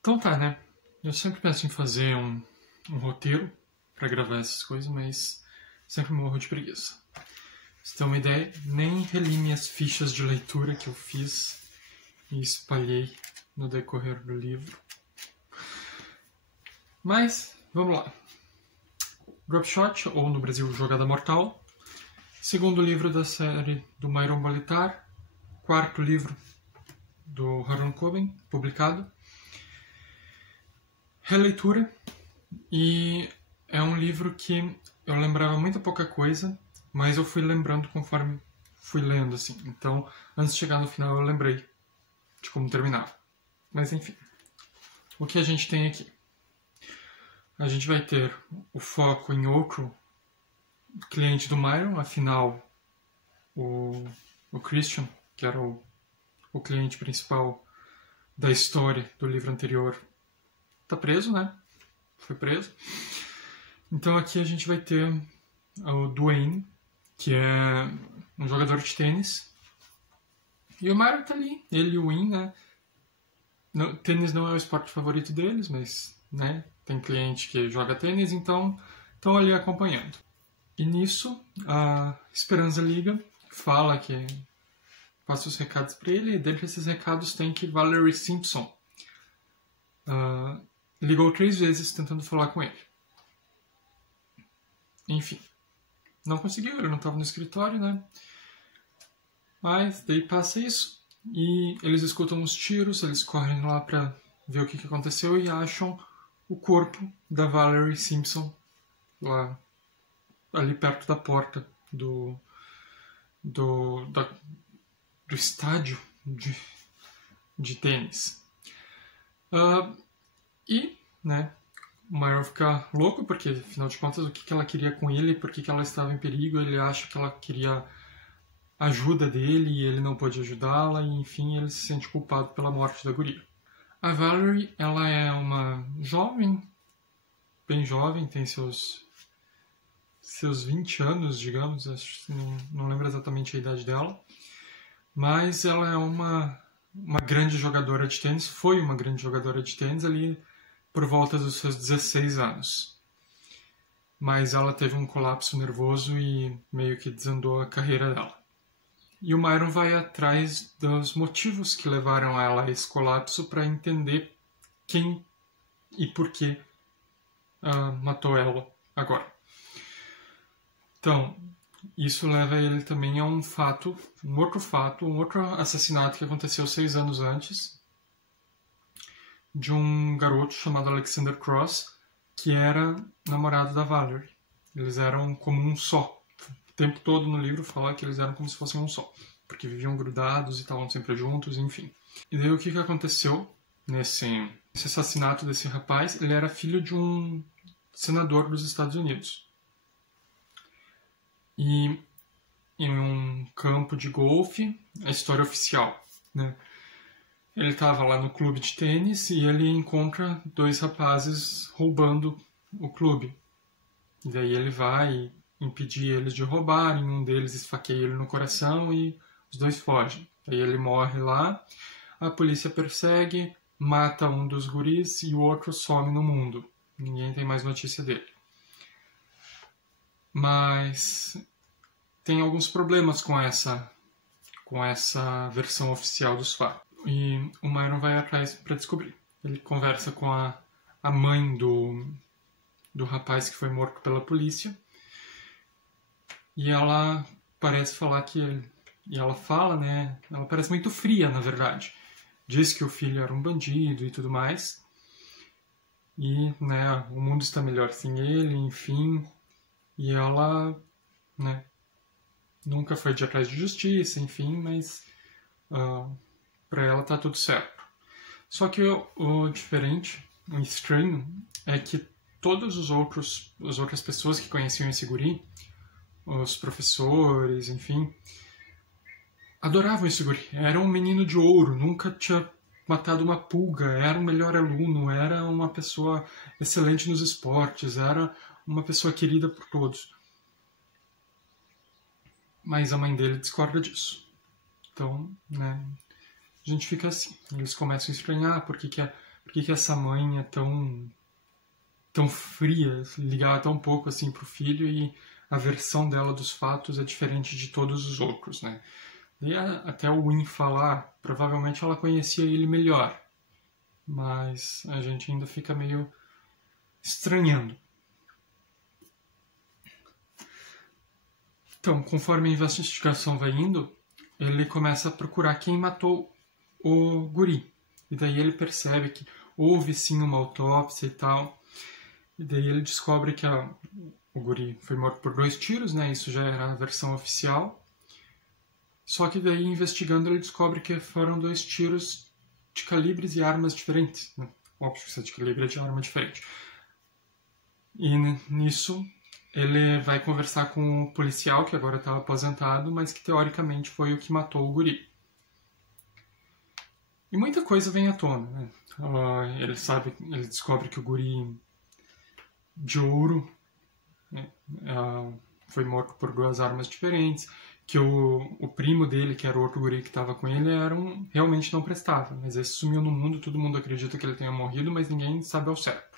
Então tá, né? Eu sempre penso em fazer um roteiro pra gravar essas coisas, mas sempre morro de preguiça. Pra você ter uma ideia, nem reli minhas fichas de leitura que eu fiz e espalhei no decorrer do livro. Mas, vamos lá. Dropshot, ou no Brasil Jogada Mortal, segundo livro da série do Myron Bolitar, quarto livro do Harlan Coben, publicado. Releitura, e é um livro que eu lembrava muito pouca coisa, mas eu fui lembrando conforme fui lendo, assim. Então, antes de chegar no final, eu lembrei de como terminava. Mas, enfim. O que a gente tem aqui? A gente vai ter o foco em outro cliente do Myron, afinal, o Christian, que era o cliente principal da história do livro anterior, tá preso, né? Foi preso. Então aqui a gente vai ter o Dwayne, que é um jogador de tênis. E o Myron tá ali, ele e o Win, né? Tênis não é o esporte favorito deles, mas, né? Tem cliente que joga tênis, então estão ali acompanhando. E nisso, a Esperanza liga, fala que passa os recados para ele, e dentre esses recados tem que Valerie Simpson ligou 3 vezes tentando falar com ele. Enfim, não conseguiu, ele não estava no escritório, né? Mas daí passa isso, e eles escutam os tiros, eles correm lá para ver o que aconteceu e acham o corpo da Valerie Simpson lá ali perto da porta do estádio de tênis. E, né, o Myron fica louco, porque, afinal de contas, o que ela queria com ele, por que ela estava em perigo, ele acha que ela queria ajuda dele e ele não pôde ajudá-la, e, enfim, ele se sente culpado pela morte da guria. A Valerie, ela é uma jovem, bem jovem, tem seus 20 anos, digamos, não lembro exatamente a idade dela, mas ela é uma grande jogadora de tênis, foi uma grande jogadora de tênis ali por volta dos seus 16 anos. Mas ela teve um colapso nervoso e meio que desandou a carreira dela. E o Myron vai atrás dos motivos que levaram ela a esse colapso para entender quem e por que matou ela agora. Então, isso leva ele também a um outro assassinato que aconteceu 6 anos antes, de um garoto chamado Alexander Cross, que era namorado da Valerie. Eles eram como um só. O tempo todo no livro fala que eles eram como se fossem um só, porque viviam grudados e estavam sempre juntos, enfim. E daí o que aconteceu nesse assassinato desse rapaz? Ele era filho de um senador dos Estados Unidos. E em um campo de golfe, a história oficial, né? Ele estava lá no clube de tênis e ele encontra 2 rapazes roubando o clube. E daí ele vai impedir eles de roubarem, um deles esfaqueia ele no coração e os 2 fogem. Aí ele morre lá, a polícia persegue, mata um dos guris e o outro some no mundo. Ninguém tem mais notícia dele. Mas tem alguns problemas com essa versão oficial dos fatos. E o Myron vai atrás para descobrir. Ele conversa com a mãe do rapaz que foi morto pela polícia. E ela parece falar e ela fala, né? Ela parece muito fria, na verdade. Diz que o filho era um bandido e tudo mais. E, né, o mundo está melhor sem ele, enfim. E ela, né, nunca foi de atrás de justiça, enfim, mas para ela tá tudo certo. Só que o diferente, o estranho, é que todas as outras pessoas que conheciam esse guri, os professores, enfim, adoravam esse guri. Era um menino de ouro, nunca tinha matado uma pulga, era o melhor aluno, era uma pessoa excelente nos esportes, era uma pessoa querida por todos. Mas a mãe dele discorda disso. Então, né, a gente fica assim. Eles começam a estranhar por que por que essa mãe é tão fria, ligava tão pouco assim pro filho, e a versão dela dos fatos é diferente de todos os outros, né? E até o Win falar, provavelmente ela conhecia ele melhor, mas a gente ainda fica meio estranhando. Então, conforme a investigação vai indo, ele começa a procurar quem matou o guri. E daí ele percebe que houve sim uma autópsia e tal. E daí ele descobre que o guri foi morto por 2 tiros, né? Isso já era a versão oficial. Só que daí, investigando, ele descobre que foram 2 tiros de calibres e armas diferentes, né? Óbvio que se é de calibre é de arma diferente. E nisso ele vai conversar com o policial, que agora estava aposentado, mas que teoricamente foi o que matou o guri. E muita coisa vem à tona, né? Ele descobre que o guri de ouro, né, foi morto por 2 armas diferentes, que o primo dele, que era o outro guri que estava com ele, realmente não prestava, mas esse sumiu no mundo, todo mundo acredita que ele tenha morrido, mas ninguém sabe ao certo.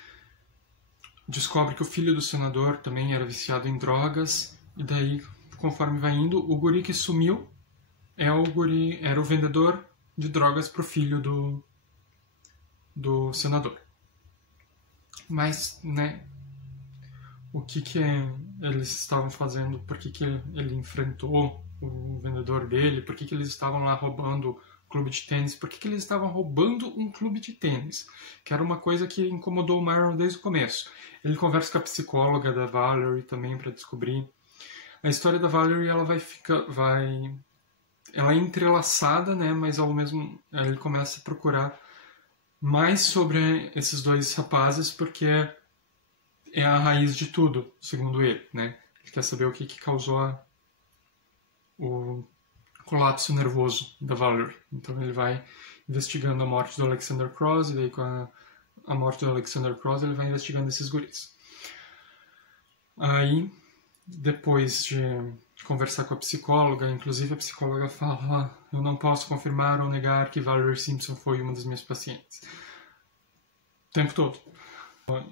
Descobre que o filho do senador também era viciado em drogas, e daí, conforme vai indo, o guri que sumiu era o vendedor de drogas pro filho do senador. Mas, né, o que eles estavam fazendo, por que ele enfrentou o vendedor dele, por que eles estavam lá roubando o clube de tênis, por que eles estavam roubando um clube de tênis, que era uma coisa que incomodou o Myron desde o começo. Ele conversa com a psicóloga da Valerie também para descobrir. A história da Valerie, ela ela é entrelaçada, né, mas ao mesmo ele começa a procurar mais sobre esses 2 rapazes, porque é a raiz de tudo, segundo ele, né? Ele quer saber o que causou o colapso nervoso da Valerie. Então ele vai investigando a morte do Alexander Cross, e daí com a morte do Alexander Cross ele vai investigando esses guris. Aí, depois de conversar com a psicóloga, inclusive a psicóloga fala: eu não posso confirmar ou negar que Valerie Simpson foi uma das minhas pacientes. O tempo todo.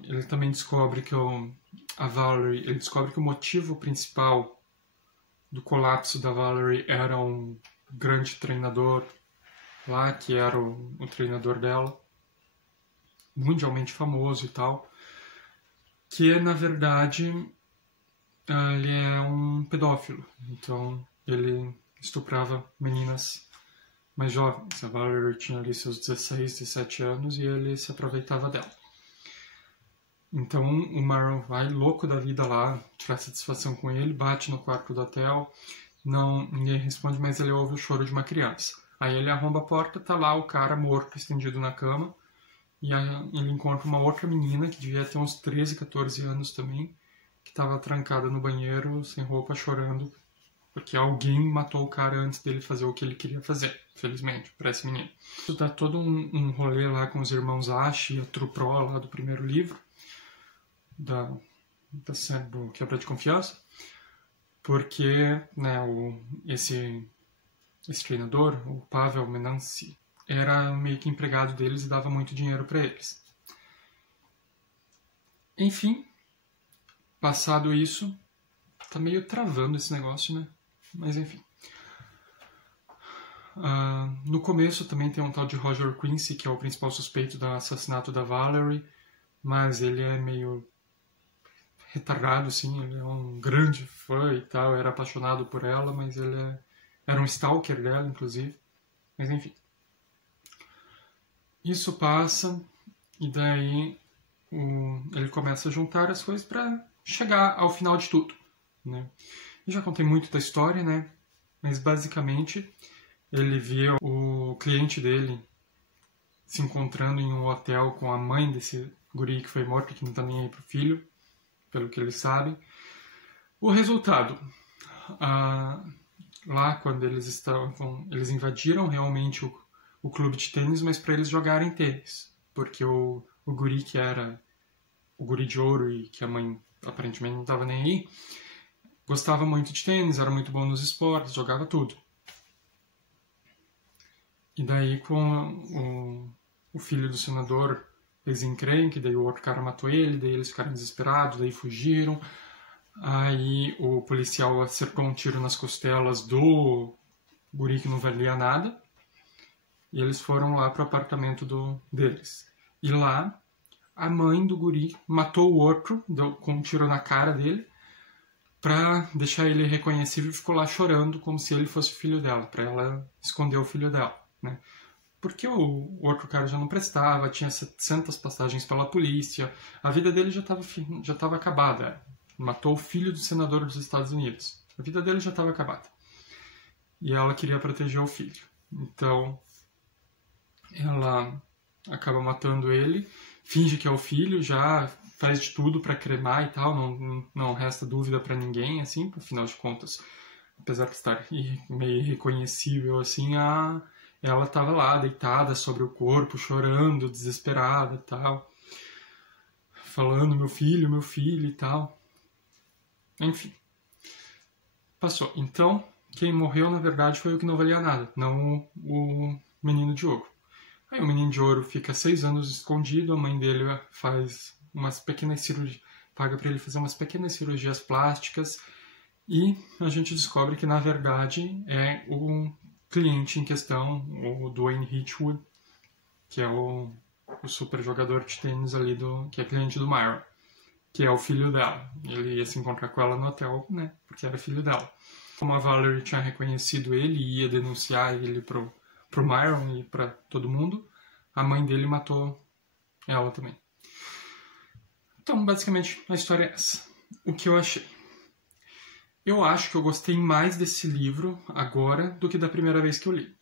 Ele também descobre que ele descobre que o motivo principal do colapso da Valerie era um grande treinador lá, que era o treinador dela, mundialmente famoso e tal, que na verdade ele é um pedófilo. Então ele estuprava meninas mais jovens. A Valerie tinha ali seus 16, 17 anos e ele se aproveitava dela. Então o Myron vai louco da vida lá, tirar satisfação com ele, bate no quarto do hotel, ninguém responde, mas ele ouve o choro de uma criança. Aí ele arromba a porta, tá lá o cara morto, estendido na cama, e aí ele encontra uma outra menina, que devia ter uns 13, 14 anos também, que estava trancada no banheiro, sem roupa, chorando, porque alguém matou o cara antes dele fazer o que ele queria fazer, felizmente, para esse menino. Isso dá todo um rolê lá com os irmãos Ash e a Trupro lá do primeiro livro, da série do Quebra de Confiança, porque, né, esse treinador, o Pavel Menancy, era meio que empregado deles e dava muito dinheiro para eles. Enfim, passado isso, tá meio travando esse negócio, né? Mas enfim. No começo também tem um tal de Roger Quincy, que é o principal suspeito do assassinato da Valerie, mas ele é meio retardado, assim, ele é um grande fã e tal, era apaixonado por ela, mas ele era um stalker dela, inclusive. Mas enfim. Isso passa, e daí ele começa a juntar as coisas para chegar ao final de tudo, né? Eu já contei muito da história, né? Mas basicamente ele via o cliente dele se encontrando em um hotel com a mãe desse guri que foi morto, que não tá nem aí pro filho, pelo que eles sabem. O resultado, lá quando eles invadiram realmente o clube de tênis, mas para eles jogarem tênis, porque o guri que era o guri de ouro e que a mãe aparentemente não estava nem aí, gostava muito de tênis, era muito bom nos esportes, jogava tudo. E daí com o filho do senador ex-encrenque, daí o outro cara matou ele, daí eles ficaram desesperados, daí fugiram. Aí o policial acertou um tiro nas costelas do guri que não valia nada. E eles foram lá pro apartamento deles. E lá, a mãe do guri matou o outro, com um tiro na cara dele, pra deixar ele irreconhecível, e ficou lá chorando como se ele fosse o filho dela, pra ela esconder o filho dela, né? Porque o outro cara já não prestava, tinha 700 passagens pela polícia, a vida dele já estava acabada. Matou o filho do senador dos Estados Unidos. A vida dele já estava acabada. E ela queria proteger o filho. Então, ela acaba matando ele, finge que é o filho, já faz de tudo para cremar e tal, não resta dúvida para ninguém, assim, afinal de contas, apesar de estar meio irreconhecível, assim, ela estava lá, deitada sobre o corpo, chorando, desesperada e tal, falando meu filho e tal. Enfim, passou. Então, quem morreu, na verdade, foi o que não valia nada, não o menino de ouro. Aí o menino de ouro fica 6 anos escondido, a mãe dele faz umas pequenas cirurgias, paga para ele fazer umas pequenas cirurgias plásticas, e a gente descobre que, na verdade, é o cliente em questão, o Dwayne Hitchwood, que é o super jogador de tênis ali, que é cliente do Myron, que é o filho dela. Ele ia se encontrar com ela no hotel, né, porque era filho dela. Como a Valerie tinha reconhecido ele e ia denunciar ele pro Myron e pra todo mundo, a mãe dele matou ela também. Então, basicamente, a história é essa. O que eu achei? Eu acho que eu gostei mais desse livro agora do que da primeira vez que eu li.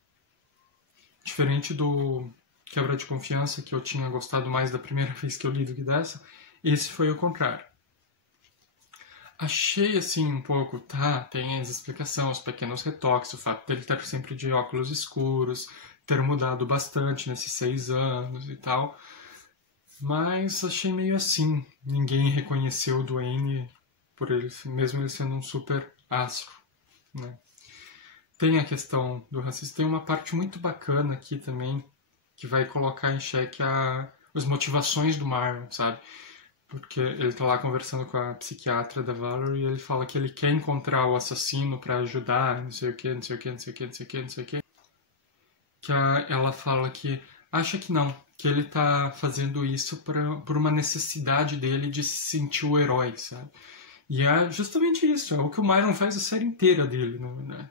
Diferente do Quebra de Confiança, que eu tinha gostado mais da primeira vez que eu li do que dessa, esse foi o contrário. Achei, assim, um pouco, tem as explicações, os pequenos retoques, o fato dele estar sempre de óculos escuros, ter mudado bastante nesses 6 anos e tal. Mas achei meio assim. Ninguém reconheceu o Dwayne por ele, mesmo ele sendo um super astro, né? Tem a questão do racismo. Tem uma parte muito bacana aqui também, que vai colocar em xeque as motivações do Myron, sabe? Porque ele tá lá conversando com a psiquiatra da Valerie e ele fala que ele quer encontrar o assassino pra ajudar, não sei o que, não sei o que, não sei o que, não sei o que, não sei o que. Que ela fala que acha que não, que ele tá fazendo isso por uma necessidade dele de se sentir o herói, sabe? E é justamente isso, é o que o Myron faz a série inteira dele, né?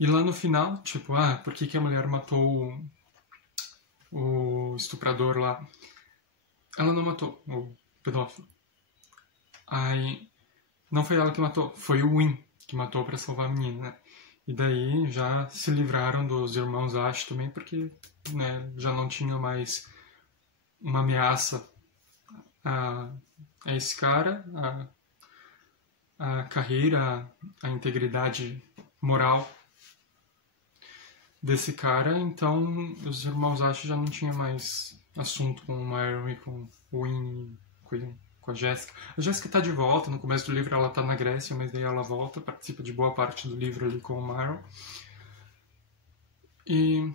E lá no final, tipo, por que a mulher matou o estuprador lá? Ela não matou o pedófilo. Aí, não foi ela que matou, foi o Win que matou pra salvar a menina, né? E daí já se livraram dos irmãos Ash também, porque, né, já não tinha mais uma ameaça a esse cara, a carreira, a integridade moral desse cara. Então os irmãos Ash já não tinham mais assunto com o Myron e com o Win, com a Jéssica. A Jéssica tá de volta, no começo do livro ela tá na Grécia, mas daí ela volta, participa de boa parte do livro ali com o Myron. E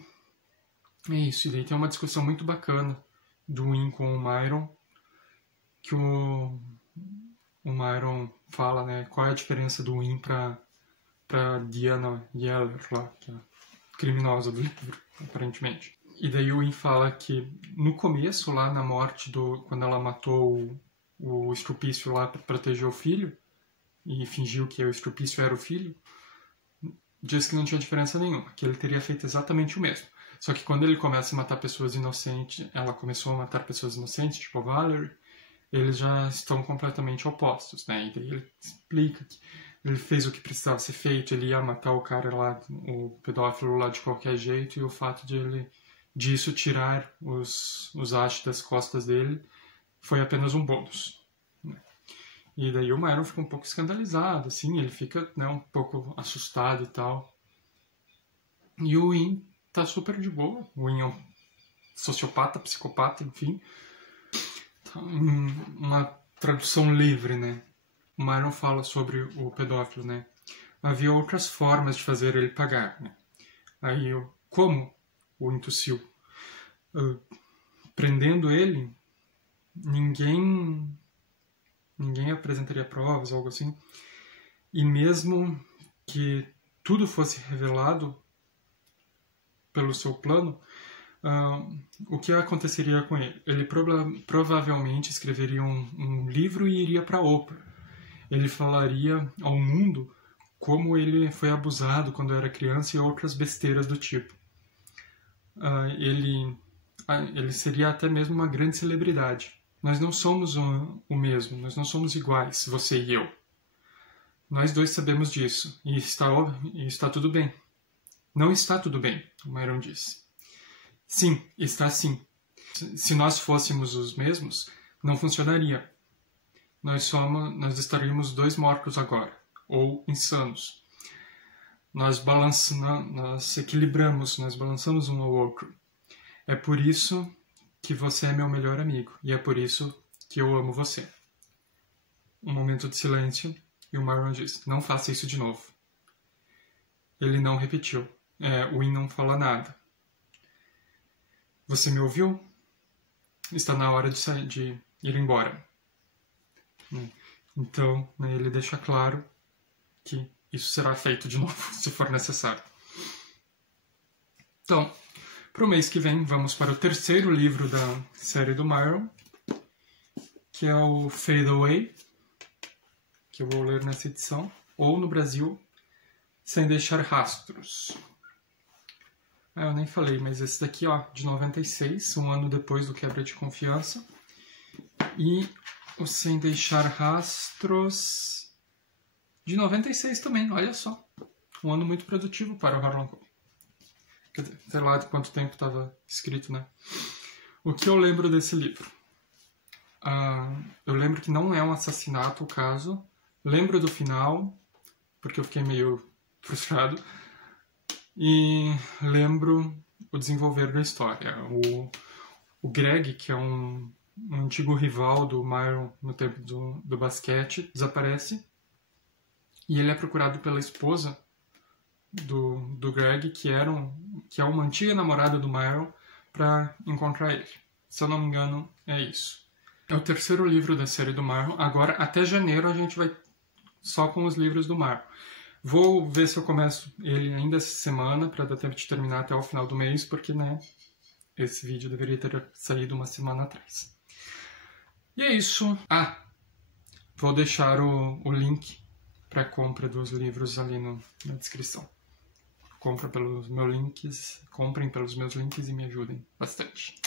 é isso, e daí tem uma discussão muito bacana do Win com o Myron, que o Myron fala, né, qual é a diferença do Win pra Diana Yeller lá, que é a criminosa do livro, aparentemente. E daí o Win fala que no começo, lá na morte, quando ela matou o estrupício lá para proteger o filho, e fingiu que o estrupício era o filho, diz que não tinha diferença nenhuma, que ele teria feito exatamente o mesmo. Só que quando ele começa a matar pessoas inocentes, ela começou a matar pessoas inocentes, tipo a Valerie, eles já estão completamente opostos, né? E daí ele explica que ele fez o que precisava ser feito, ele ia matar o cara lá, o pedófilo lá de qualquer jeito, e o fato disso tirar os Ash das costas dele foi apenas um bônus. E daí o Myron fica um pouco escandalizado, assim, ele fica, né, um pouco assustado e tal. E o Win tá super de boa. O Win é um sociopata, psicopata, enfim. Então, uma tradução livre, né? O Myron fala sobre o pedófilo, né? Havia outras formas de fazer ele pagar, né? Aí, como o Win tossiu? Prendendo ele ninguém apresentaria provas ou algo assim. E mesmo que tudo fosse revelado pelo seu plano, o que aconteceria com ele? Ele provavelmente escreveria um livro e iria para a Oprah. Ele falaria ao mundo como ele foi abusado quando era criança e outras besteiras do tipo. Ele seria até mesmo uma grande celebridade. Nós não somos o mesmo, nós não somos iguais, você e eu. Nós dois sabemos disso, e está tudo bem. Não está tudo bem, o Myron disse. Sim, está sim. Se nós fôssemos os mesmos, não funcionaria. Nós estaríamos 2 mortos agora, ou insanos. Nós equilibramos, nós balançamos um ao outro. É por isso que você é meu melhor amigo, e é por isso que eu amo você. Um momento de silêncio, e o Myron diz, não faça isso de novo. Ele não repetiu. O Win não fala nada. Você me ouviu? Está na hora de ir embora. Então, ele deixa claro que isso será feito de novo, se for necessário. Então, para o mês que vem, vamos para o 3º livro da série do Myron, que é o Fade Away, que eu vou ler nessa edição, ou no Brasil, Sem Deixar Rastros. Eu nem falei, mas esse daqui, de 96, um ano depois do Quebra de Confiança. E o Sem Deixar Rastros de 96 também, olha só. Um ano muito produtivo para o Harlan Coben. Quer dizer, sei lá de quanto tempo estava escrito, né? O que eu lembro desse livro? Eu lembro que não é um assassinato o caso. Lembro do final, porque eu fiquei meio frustrado. E lembro o desenvolver da história. O Greg, que é um antigo rival do Myron no tempo do basquete, desaparece. E ele é procurado pela esposa do Greg, que é uma antiga namorada do Myron, para encontrar ele. Se eu não me engano, é isso. É o 3º livro da série do Myron. Agora, até janeiro, a gente vai só com os livros do Myron. Vou ver se eu começo ele ainda essa semana, para dar tempo de terminar até o final do mês, porque, esse vídeo deveria ter saído uma semana atrás. E é isso. Vou deixar o link para compra dos livros ali na descrição. Comprem pelos meus links e me ajudem bastante.